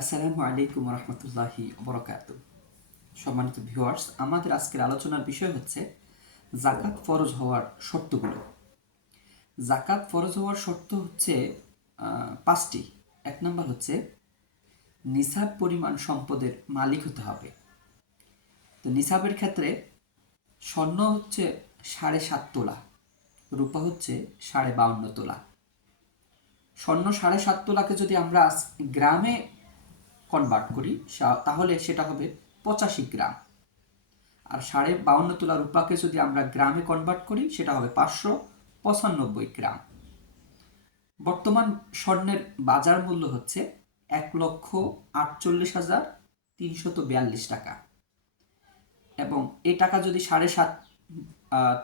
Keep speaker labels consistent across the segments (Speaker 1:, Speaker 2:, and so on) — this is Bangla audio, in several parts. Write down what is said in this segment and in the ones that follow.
Speaker 1: আসসালামু আলাইকুম রহমতুল্লাহি বরকাত সম্মানিত ভিউয়ার্স, আমাদের আজকের আলোচনার বিষয় হচ্ছে জাকাত ফরজ হওয়ার শর্তগুলো। জাকাত ফরজ হওয়ার শর্ত হচ্ছে পাঁচটি। এক নম্বর হচ্ছে, নিসাব পরিমাণ সম্পদের মালিক হতে হবে। তো নিসাবের ক্ষেত্রে স্বর্ণ হচ্ছে সাড়ে সাত তোলা, রূপা হচ্ছে সাড়ে বাউন্ন তোলা। স্বর্ণ সাড়ে সাত তোলাকে যদি আমরা গ্রামে কনভার্ট করি তাহলে সেটা হবে পঁচাশি গ্রাম। আর সাড়ে বাউন্ন তোলা রূপাকে যদি আমরা গ্রামে কনভার্ট করি, সেটা হবে পাঁচশো পঁচানব্বই গ্রাম। বর্তমান স্বর্ণের বাজার মূল্য হচ্ছে এক লক্ষ আটচল্লিশ হাজার তিনশত বিয়াল্লিশ টাকা। এবং এই টাকা যদি সাড়ে সাত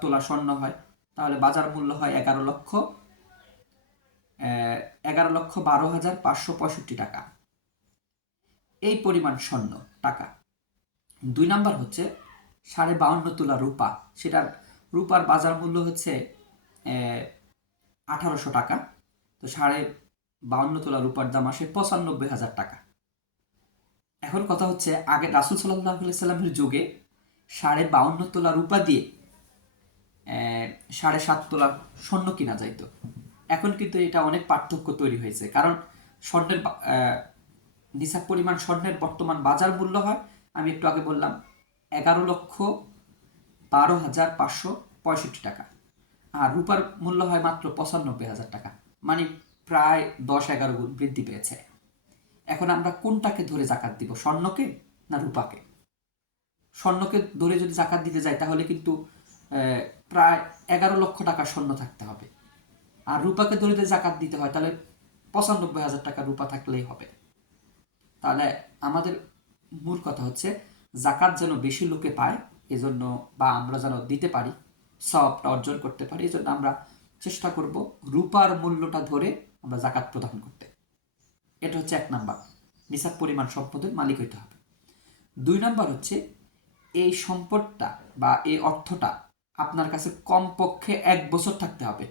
Speaker 1: তোলা স্বর্ণ হয়, তাহলে বাজার মূল্য হয় এগারো লক্ষ এগারো লক্ষ বারো হাজার পাঁচশো পঁয়ষট্টি টাকা। এই পরিমাণ স্বর্ণ, টাকা। দুই নাম্বার হচ্ছে সাড়ে বাউন্ন তোলা রূপা। সেটার রূপার বাজার মূল্য হচ্ছে আঠারোশো টাকা। তো সাড়ে বাউন্ন তোলা রূপার দাম আসে পঁচানব্বই হাজার টাকা। এখন কথা হচ্ছে, আগে রাসুল সাল্লাহ সাল্লামের যুগে সাড়ে বাউন্ন তোলা রূপা দিয়ে সাড়ে সাত তোলা স্বর্ণ কিনা যাইতো। এখন কিন্তু এটা অনেক পার্থক্য তৈরি হয়েছে। কারণ স্বর্ণের নিসাব পরিমাণ স্বর্ণের বর্তমান বাজার মূল্য হয়। আমি একটু আগে বললাম, এগারো লক্ষ বারো হাজার পাঁচশো পঁয়ষট্টি টাকা। আর রূপার মূল্য হয় মাত্র পঁচানব্বই হাজার টাকা। মানে প্রায় দশ এগারো গুণ বৃদ্ধি পেয়েছে। এখন আমরা কোনটাকে ধরে জাকাত দিব, স্বর্ণকে না রূপাকে? স্বর্ণকে ধরে যদি জাকাত দিতে যাই, তাহলে কিন্তু প্রায় এগারো লক্ষ টাকা স্বর্ণ থাকতে হবে। আর রূপাকে ধরে যদি জাকাত দিতে হয়, তাহলে পঁচানব্বই হাজার টাকা রূপা থাকলেই হবে। তাহলে আমাদের মূল কথা হচ্ছে, জাকাত যেন বেশি লোকে পায়, এজন্য বা আমরা যেন দিতে পারি, সবটা অর্জন করতে পারি, এজন্য আমরা চেষ্টা করব রূপার মূল্যটা ধরে আমরা জাকাত প্রদান করতে। এটা হচ্ছে এক নাম্বার। নিসাব পরিমাণ সম্পদের মালিক হইতে হবে। দুই নাম্বার হচ্ছে, এই সম্পদটা বা এই অর্থটা আপনার কাছে কমপক্ষে এক বছর থাকতে হবে।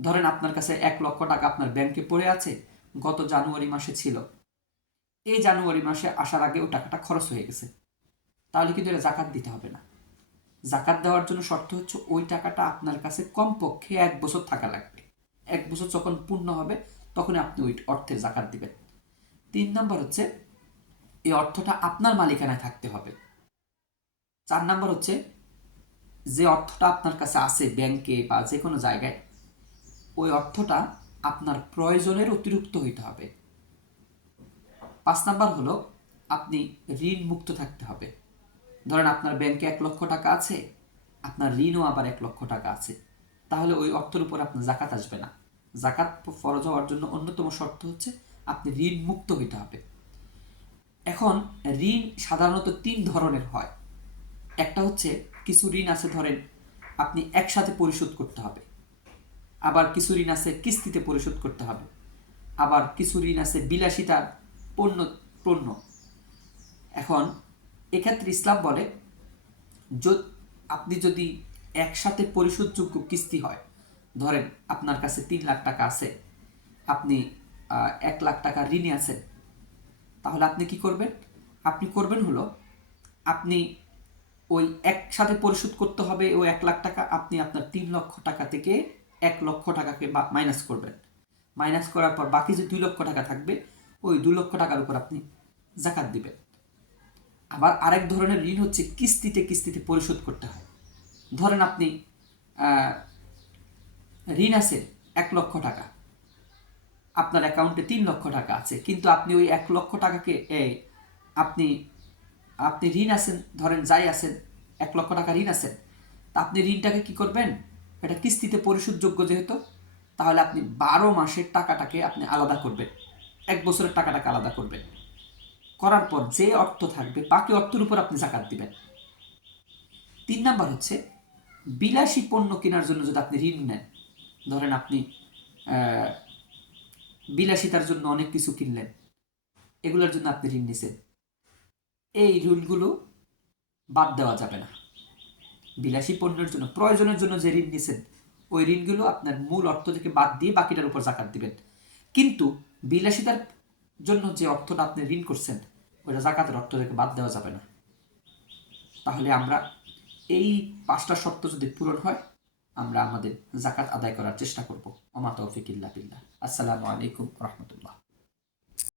Speaker 1: ধরেন আপনার কাছে এক লক্ষ টাকা আপনার ব্যাংকে পড়ে আছে, গত জানুয়ারি মাসে ছিল। এই জানুয়ারি মাসে আসার আগে ও টাকাটা খরচ হয়ে গেছে। তাহলে কিন্তু এটা জাকাত দিতে হবে না। জাকাত দেওয়ার জন্য শর্ত হচ্ছে ওই টাকাটা আপনার কাছে কমপক্ষে এক বছর থাকা লাগবে। এক বছর যখন পূর্ণ হবে তখন আপনি ওই অর্থের জাকাত দিবেন। তিন নম্বর হচ্ছে, এই অর্থটা আপনার মালিকানায় থাকতে হবে। চার নাম্বার হচ্ছে, যে অর্থটা আপনার কাছে আছে ব্যাংকে বা যে কোনো জায়গায়, ওই অর্থটা আপনার প্রয়োজনের অতিরিক্ত হইতে হবে। পাঁচ নাম্বার হলো আপনি ঋণ মুক্ত থাকতে হবে। ধরেন আপনার ব্যাংকে এক লক্ষ টাকা আছে, আপনার ঋণও আবার এক লক্ষ টাকা আছে। তাহলে ওই অর্থের উপর আপনার জাকাত আসবে না। জাকাত ফরজ হওয়ার জন্য অন্যতম শর্ত হচ্ছে আপনি ঋণ মুক্ত হইতে হবে। এখন ঋণ সাধারণত তিন ধরনের হয়। একটা হচ্ছে কিছু ঋণ আছে, ধরেন আপনি একসাথে পরিশোধ করতে হবে। আবার কিছু ঋণ আছে কিস্তিতে পরিশোধ করতে হবে। আবার কিছু ঋণ আছে বিলাসিতার পণ্য পণ্য। এখন এক্ষেত্রে ইসলাম বলে আপনি যদি একসাথে পরিশোধযোগ্য কিস্তি হয়, ধরেন আপনার কাছে তিন লাখ টাকা আছে, আপনি এক লাখ টাকা ঋণে আছেন, তাহলে আপনি কি করবেন? আপনি করবেন হলো, আপনি ওই একসাথে পরিশোধ করতে হবে ওই এক লাখ টাকা, আপনি আপনার তিন লক্ষ টাকা থেকে এক লক্ষ টাকাকে মাইনাস করবেন। মাইনাস করার পর বাকি যে দুই লক্ষ টাকা থাকবে ওই দু লক্ষ টাকার উপর আপনি জাকাত দিবেন। আবার আরেক ধরনের ঋণ হচ্ছে কিস্তিতে কিস্তিতে পরিশোধ করতে হয়। ধরেন আপনি ঋণ আছে এক লক্ষ টাকা। আপনার অ্যাকাউন্টে তিন লক্ষ টাকা আছে, কিন্তু আপনি ওই এক লক্ষ টাকাকে আপনি আপনি ঋণ আছেন, ধরেন যাই আছেন, এক লক্ষ টাকা ঋণ আছেন, তা আপনি ঋণটাকে কি করবেন? এটা কিস্তিতে পরিশোধযোগ্য যেহেতু, তাহলে আপনি বারো মাসের টাকাটাকে আপনি আলাদা করবেন। এক বছরের টাকাটাকে আলাদা করবেন। করার পর যে অর্থ থাকবে, বাকি অর্থের উপর আপনি জাকাত দিবেন। তিন নাম্বার হচ্ছে, বিলাসী পণ্য কেনার জন্য যদি আপনি ঋণ নেন, ধরেন আপনি বিলাসিতার জন্য অনেক কিছু কিনলেন, এগুলোর জন্য আপনি ঋণ নিছেন। এই ঋণগুলো বাদ দেওয়া যাবে না। বিলাসী পণ্যের জন্য, প্রয়োজনের জন্য যে ঋণ নিছেন, ওই ঋণগুলো আপনার মূল অর্থ থেকে বাদ দিয়ে বাকিটার উপর জাকাত দিবেন। কিন্তু বিলাসিতার জন্য যে অর্থটা আপনি ঋণ করছেন, ওইটা জাকাতের অর্থ থেকে বাদ দেওয়া যাবে না। তাহলে আমরা এই পাঁচটা শর্ত যদি পূরণ হয়, আমরা আমাদের জাকাত আদায় করার চেষ্টা করব। অমাতফিক ইল্লা বিল্লাহ। আসসালামু আলাইকুম রহমতুল্লাহ।